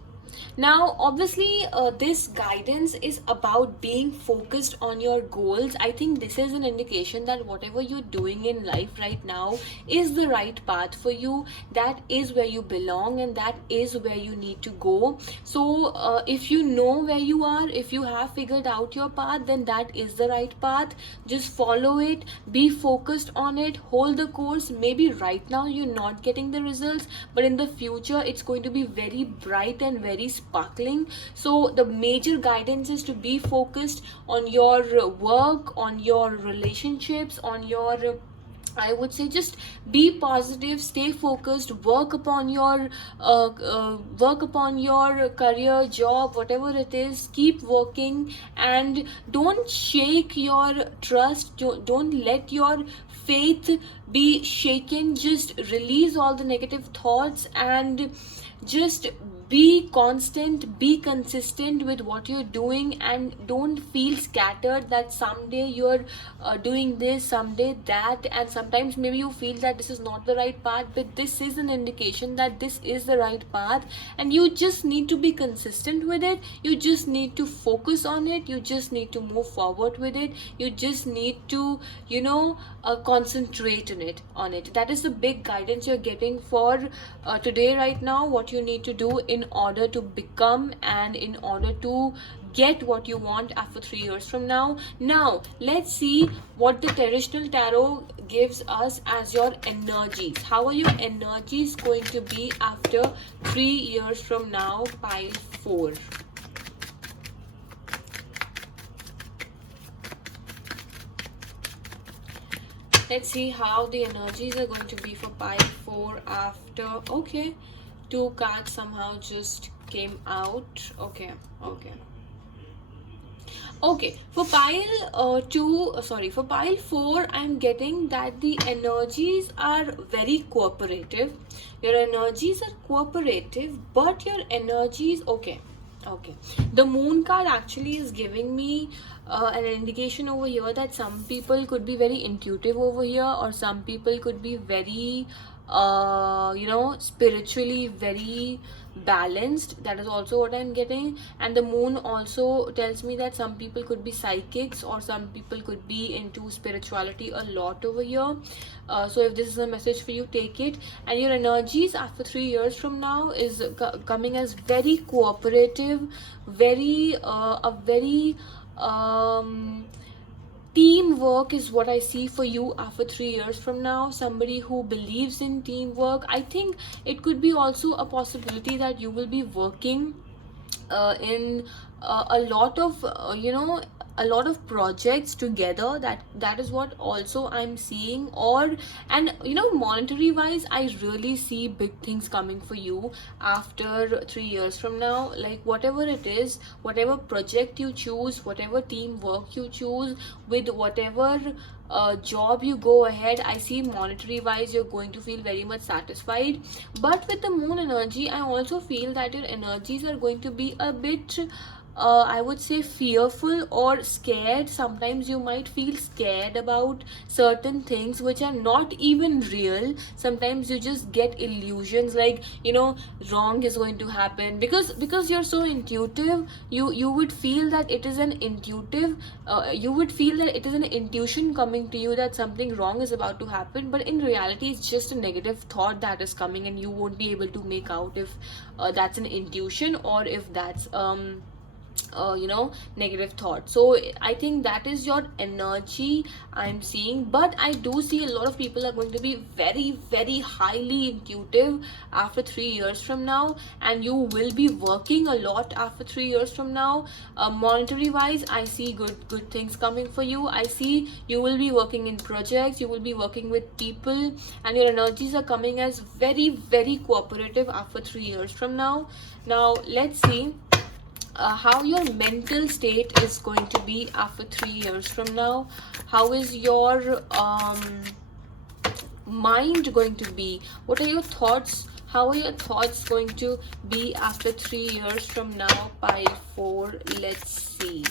Now obviously this guidance is about being focused on your goals. I think this is an indication that whatever you're doing in life right now is the right path for you. That is where you belong, and that is where you need to go. So if you know where you are, if you have figured out your path, then that is the right path. Just follow it, be focused on it, hold the course. Maybe right now you're not getting the results, but in the future it's going to be very bright and very sparkling. So the major guidance is to be focused on your work, on your relationships, on your I would say just be positive, stay focused, work upon your career, job, whatever it is. Keep working, and don't shake your trust. Don't let your faith be shaken. Just release all the negative thoughts and just be constant, be consistent with what you're doing, and don't feel scattered that someday you're doing this, someday that, and sometimes maybe you feel that this is not the right path, but this is an indication that this is the right path, and you just need to be consistent with it. You just need to focus on it. You just need to move forward with it. You just need to concentrate on it. That is the big guidance you're getting for today right now. What you need to do in order to become and in order to get what you want after 3 years from now. Now let's see what the traditional tarot gives us as your energies. How are your energies going to be after 3 years from now? Pile 4. Let's see how the energies are going to be for pile 4 after. Okay, 2 cards somehow just came out. Okay. Okay, for for pile 4, I'm getting that the energies are very cooperative. Your energies are cooperative, but your energies, okay, okay. The moon card actually is giving me an indication over here that some people could be very intuitive over here, or some people could be very spiritually very balanced. That is also what I'm getting. And the moon also tells me that some people could be psychics, or some people could be into spirituality a lot over here. So if this is a message for you, take it. And your energies after 3 years from now is coming as very cooperative, very a very teamwork is what I see for you after 3 years from now. Somebody who believes in teamwork. I think it could be also a possibility that you will be working in a lot of a lot of projects together. That is what also I'm seeing. Or, and monetary wise, I really see big things coming for you after 3 years from now. Like whatever it is, whatever project you choose, whatever teamwork you choose, with whatever job you go ahead, I see monetary wise you're going to feel very much satisfied. But with the moon energy, I also feel that your energies are going to be a bit I would say fearful or scared. Sometimes you might feel scared about certain things which are not even real. Sometimes you just get illusions, like wrong is going to happen, because you're so intuitive. You would feel that it is an intuitive you would feel that it is an intuition coming to you that something wrong is about to happen, but in reality it's just a negative thought that is coming, and you won't be able to make out if that's an intuition or if that's negative thought. So I think that is your energy I'm seeing. But I do see a lot of people are going to be very very highly intuitive after 3 years from now, and you will be working a lot after 3 years from now. Monetary wise, I see good things coming for you. I see you will be working in projects, you will be working with people, and your energies are coming as very very cooperative after 3 years from now. Now let's see how your mental state is going to be after 3 years from now. How is your mind going to be? What are your thoughts? How are your thoughts going to be after 3 years from now? Pile 4, let's see.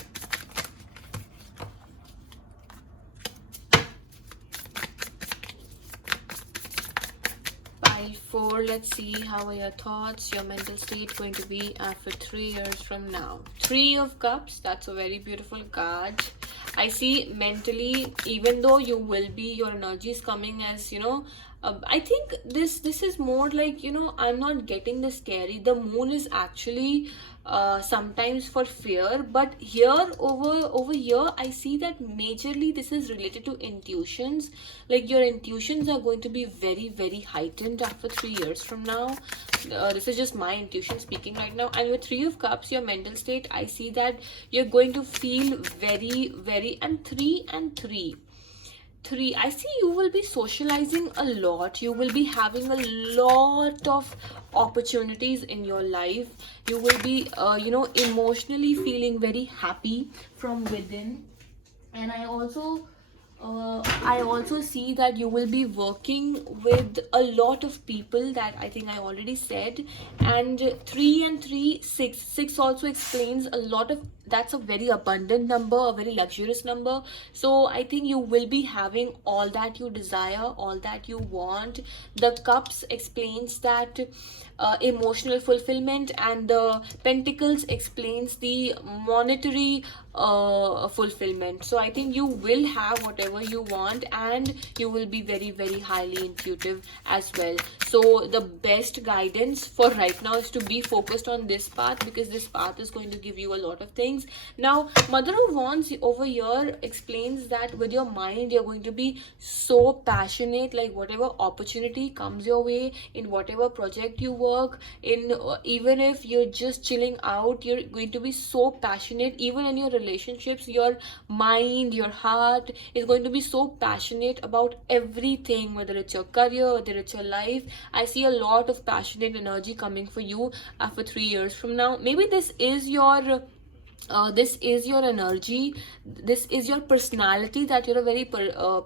Pile 4, let's see how are your thoughts, your mental state going to be after 3 years from now. 3 of Cups, that's a very beautiful card. I see mentally, even though you will be, your energy is coming as I think this is more like I'm not getting the scary. The moon is actually sometimes for fear, but here over here I see that majorly this is related to intuitions. Like your intuitions are going to be very very heightened after 3 years from now. This is just my intuition speaking right now. And with 3 of Cups, your mental state, I see that you're going to feel very very, and 3 I see you will be socializing a lot. You will be having a lot of opportunities in your life. You will be emotionally feeling very happy from within. And I also see that you will be working with a lot of people, that I think I already said. And 3 and 3, 6 also explains a lot of, that's a very abundant number, a very luxurious number. So I think you will be having all that you desire, all that you want. The Cups explains that emotional fulfillment, and the Pentacles explains the monetary fulfillment. So I think you will have whatever you want, and you will be very very highly intuitive as well. So the best guidance for right now is to be focused on this path, because this path is going to give you a lot of things. Now Mother of Wands over here explains that with your mind you're going to be so passionate. Like whatever opportunity comes your way, in whatever project you work in, even if you're just chilling out, you're going to be so passionate. Even in your relationships, your mind, your heart is going to be so passionate about everything, whether it's your career, whether it's your life. I see a lot of passionate energy coming for you after 3 years from now. Maybe this is your This is your energy, this is your personality, that you're a very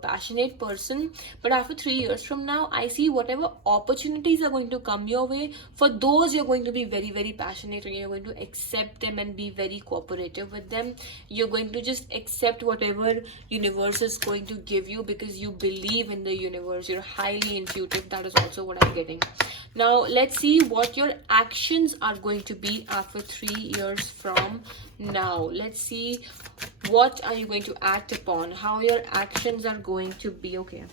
passionate person. But after 3 years from now, I see whatever opportunities are going to come your way, for those you're going to be very, very passionate, and you're going to accept them and be very cooperative with them. You're going to just accept whatever universe is going to give you, because you believe in the universe, you're highly intuitive. That is also what I'm getting. Now let's see what your actions are going to be after 3 years from now. Let's see what are you going to act upon, how your actions are going to be. Okay,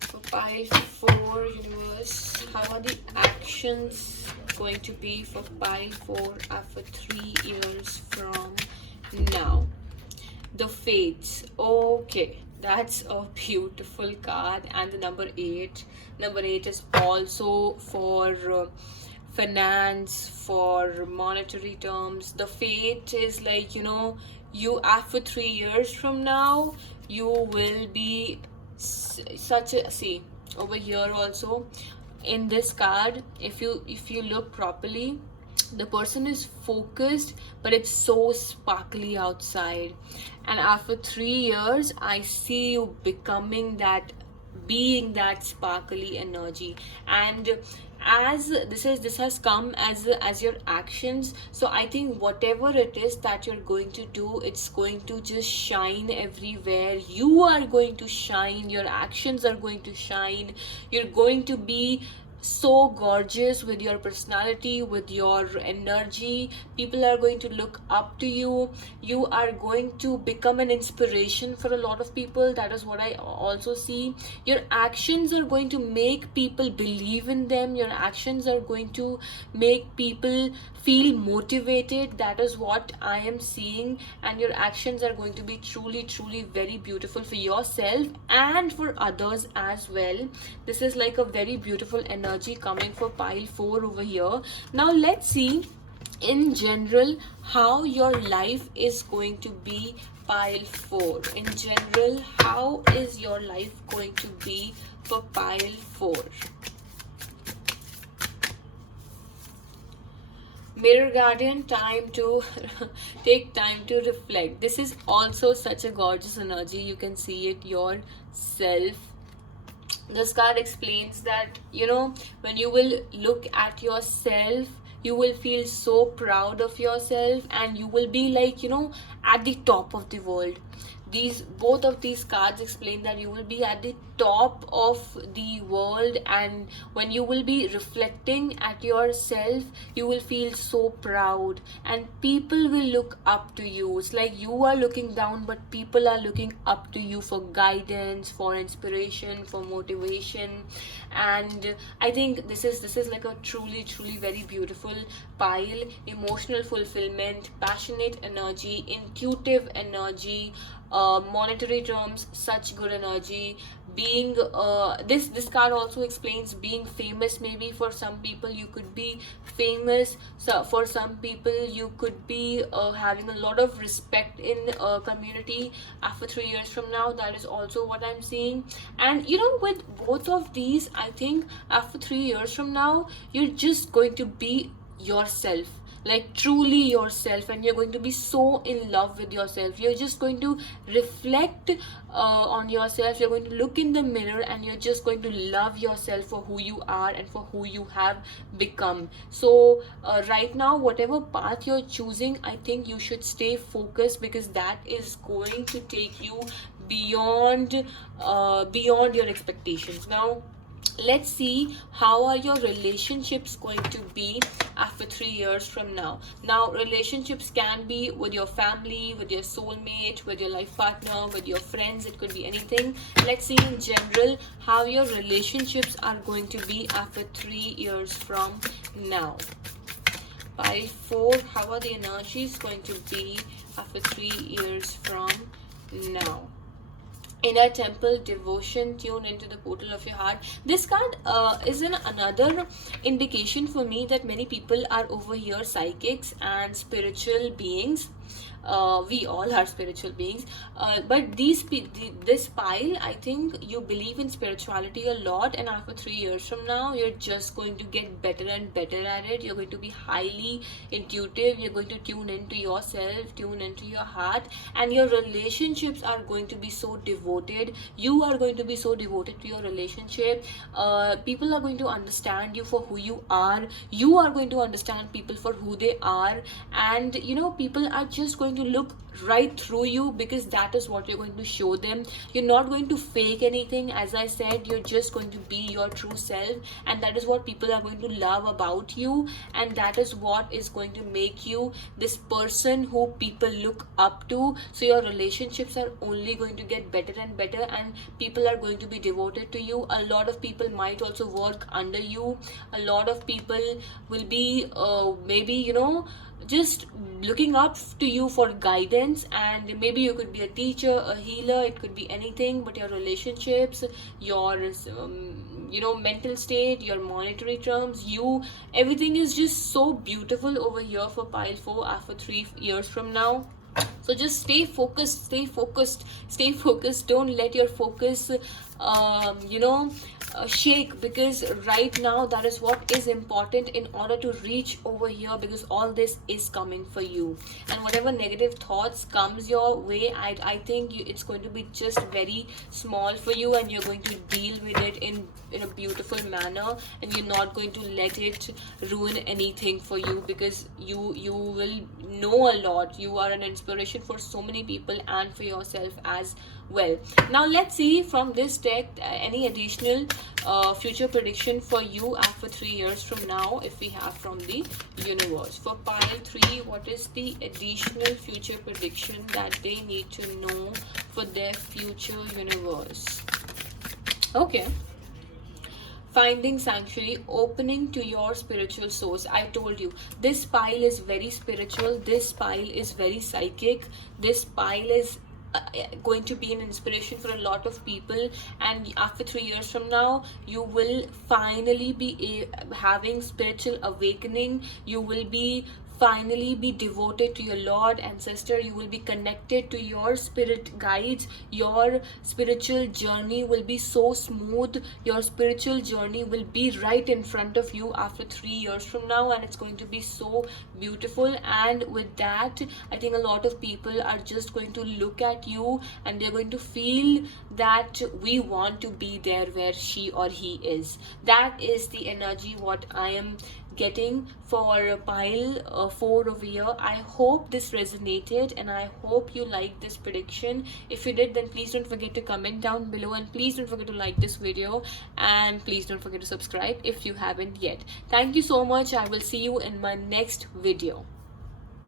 for pile 4, universe, how are the actions going to be for pile 4 after 3 years from now? The Fates. Okay, that's a beautiful card. And the number 8. Number 8 is also for finance, for monetary terms. The Fate is like, you after 3 years from now, you will be such a, see over here also in this card, if you look properly, the person is focused, but it's so sparkly outside. And after 3 years, I see you becoming that, being that sparkly energy. And as this has come as your actions, so I think whatever it is that you're going to do, it's going to just shine everywhere. You are going to shine, your actions are going to shine, you're going to be so gorgeous with your personality, with your energy. People are going to look up to you. You are going to become an inspiration for a lot of people. That is what I also see. Your actions are going to make people believe in them. Your actions are going to make people feel motivated. That is what I am seeing. And your actions are going to be truly, truly very beautiful for yourself and for others as well. This is like a very beautiful energy coming for pile 4 over here. Now let's see in general how your life is going to be. Pile 4, in general, how is your life going to be for pile 4? Mirror Guardian, time to take time to reflect. This is also such a gorgeous energy. You can see it yourself. This card explains that, when you will look at yourself, you will feel so proud of yourself, and you will be like, at the top of the world. Both of these cards explain that you will be at the top of the world, and when you will be reflecting at yourself, you will feel so proud, and people will look up to you. It's like you are looking down, but people are looking up to you for guidance, for inspiration, for motivation. And I think this is like a truly, truly very beautiful pile. Emotional fulfillment, passionate energy, intuitive energy, monetary terms, such good energy. Being this card also explains being famous. Maybe for some people you could be famous, so for some people you could be having a lot of respect in community after 3 years from now. That is also what I'm seeing. And with both of these, I think after 3 years from now, you're just going to be yourself, like truly yourself, and you're going to be so in love with yourself. You're just going to reflect on yourself. You're going to look in the mirror, and you're just going to love yourself for who you are and for who you have become. So right now, whatever path you're choosing, I think you should stay focused, because that is going to take you beyond your expectations. Now let's see how are your relationships going to be after 3 years from now. Now relationships can be with your family, with your soulmate, with your life partner, with your friends. It could be anything. Let's see in general how your relationships are going to be after 3 years from now. Pile 4, how are the energies going to be after 3 years from now? Inner temple, devotion, tune into the portal of your heart. This card is another indication for me that many people are over here psychics and spiritual beings. We all are spiritual beings. But this pile, I think you believe in spirituality a lot, and after 3 years from now, you're just going to get better and better at it. You're going to be highly intuitive. You're going to tune into yourself, tune into your heart, and your relationships are going to be so devoted. You are going to be so devoted to your relationship. People are going to understand you for who you are. You are going to understand people for who they are, and people are just going to look right through you, because that is what you're going to show them. You're not going to fake anything. As I said, you're just going to be your true self, and that is what people are going to love about you, and that is what is going to make you this person who people look up to. So your relationships are only going to get better and better, and people are going to be devoted to you. A lot of people might also work under you. A lot of people will be maybe just looking up to you for guidance, and maybe you could be a teacher, a healer, it could be anything. But your relationships, your mental state, your monetary terms, everything is just so beautiful over here for pile 4 after 3 years from now. So just stay focused, stay focused, stay focused. Don't let your focus shake, because right now that is what is important in order to reach over here, because all this is coming for you. And whatever negative thoughts comes your way, I think it's going to be just very small for you, and you're going to deal with it in a beautiful manner, and you're not going to let it ruin anything for you, because you will know a lot. You are an inspiration for so many people and for yourself as well. Now let's see from this deck any additional future prediction for you after 3 years from now, if we have from the universe. For pile 3, what is the additional future prediction that they need to know for their future universe? Okay. Finding sanctuary, opening to your spiritual source. I told you, this pile is very spiritual. This pile is very psychic. This pile is going to be an inspiration for a lot of people, and after 3 years from now, you will finally be having spiritual awakening. You will be finally be devoted to your Lord, ancestor. You will be connected to your spirit guides. Your spiritual journey will be so smooth. Your spiritual journey will be right in front of you after 3 years from now, and it's going to be so beautiful. And with that, I think a lot of people are just going to look at you, and they're going to feel that we want to be there where she or he is. That is the energy what I am getting for pile 4 over here. I hope this resonated, and I hope you liked this prediction. If you did, then please don't forget to comment down below, and please don't forget to like this video, and please don't forget to subscribe if you haven't yet. Thank you so much. I will see you in my next video.